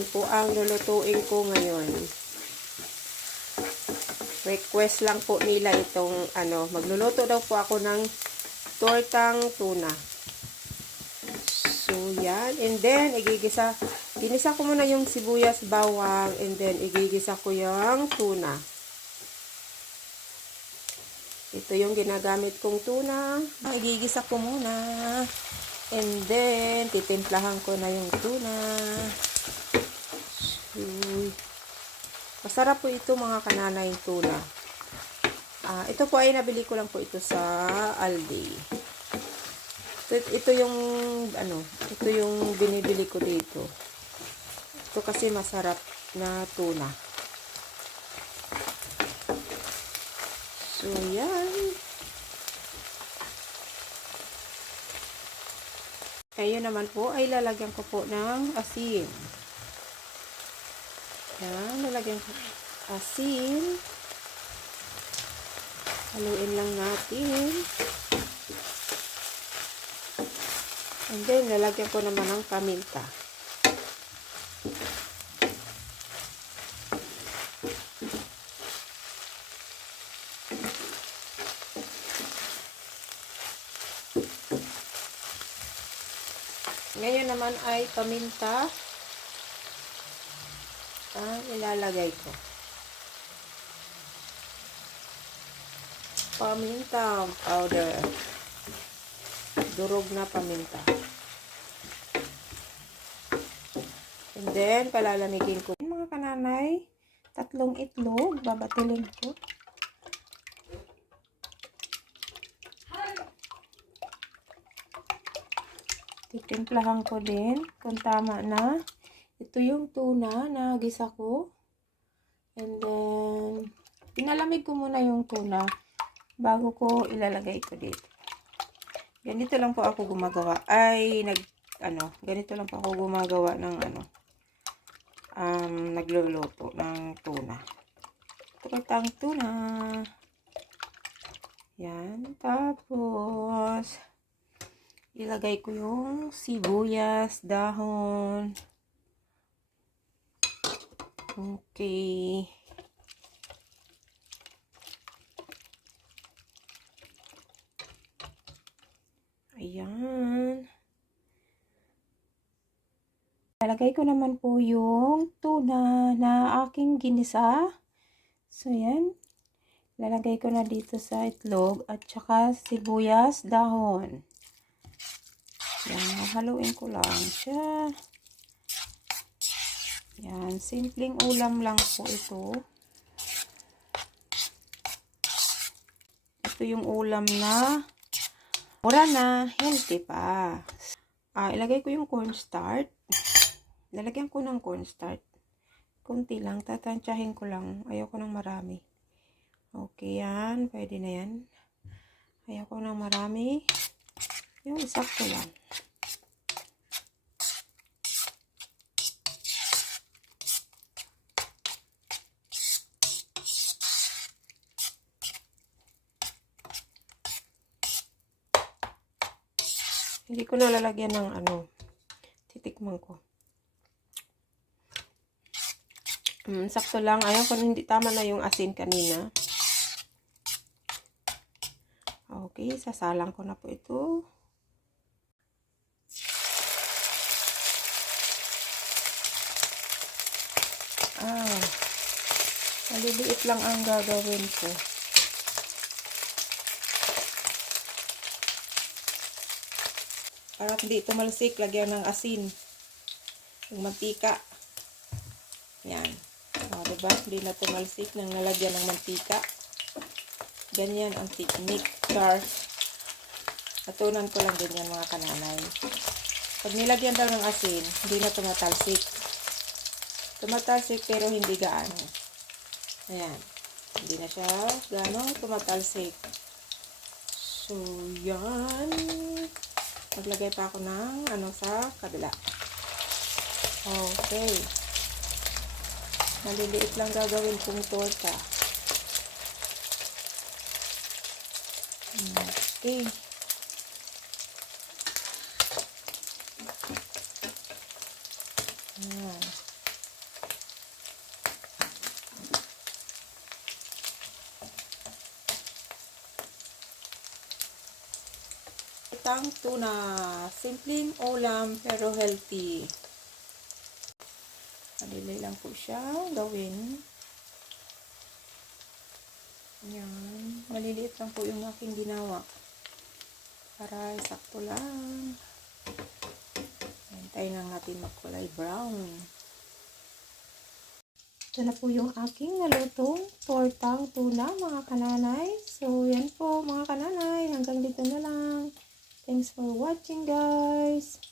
Yan po ang lulutuin ko ngayon. Request lang po nila itong magluluto daw po ako ng tortang tuna. So, yan. And then, ginisa ko muna yung sibuyas, bawang, and then, igigisa ko yung tuna. Ito yung ginagamit kong tuna. Igigisa ko muna. And then, titimplahan ko na yung tuna. So, masarap po ito mga kananay tuna. Ito po ay nabili ko lang po ito sa Aldi. Ito yung binibili ko dito. Ito kasi masarap na tuna. So, yan. Ngayon naman po ay lalagyan ko po ng asin. Yan, lalagyan ko asin. Haluin lang natin. And then, lalagyan ko naman ng paminta. Ngayon naman ay paminta ang ilalagay ko. Paminta powder. Durog na paminta. And then, palalamigin ko. Mga kananay, 3 itlog. Babatulin ko. Titimplahan ko din kung tama na. Ito yung tuna na gisa ko. And then, pinalamig ko muna yung tuna bago ko ilalagay ko dito. Ganito lang po ako gumagawa. Ganito lang po ako gumagawa ng nagluluto ng tuna. Tortang tuna. Yan. Tapos, ilagay ko yung sibuyas, dahon. Okay. Ayan. Ilagay ko naman po yung tuna na aking ginisa. So, yan. Lalagay ko na dito sa itlog at saka sibuyas, dahon. Yan, haluin ko lang siya. Yan, simpleng ulam lang po ito. Ito yung ulam na mura na, healthy pa. Ilagay ko yung cornstarch. Lalagyan ko ng cornstarch. Kunti lang, tatansyahin ko lang. Ayoko ng marami. Okay, yan. Pwede na yan. Ayoko ng marami. Yung isakto lang. Hindi ko na lalagyan ng titikman ko. Sakto lang. Ayaw ko, hindi tama na yung asin kanina. Okay, sasalang ko na po ito. Maliliit lang ang gagawin ko. Para hindi tumalsik, lagyan ng asin. Yung mantika. Yan. Diba? Hindi na tumalsik nang nalagyan ng mantika. Ganyan ang technique. Natunan ko lang din yan mga kananay. Pag nilagyan daw ng asin, hindi na tumatalsik. Tumatalsik pero hindi gaano. Ayan. Hindi na siya gaano tumatalsik. So, yan. Maglagay pa ako ng sa kabila. Okay. Maliliit lang gagawin kong torta. Okay. Ayan. tortang tuna. Simpleng ulam pero healthy. Madali lang po siya gawin. Yan. Maliliit lang po yung aking ginawa. Para sakto lang. Hintayin lang natin magkulay brown. Ito na po yung aking nalutong tortang tuna, mga kananay. So, yan po mga kananay. Hanggang dito na lang. Thanks for watching, guys.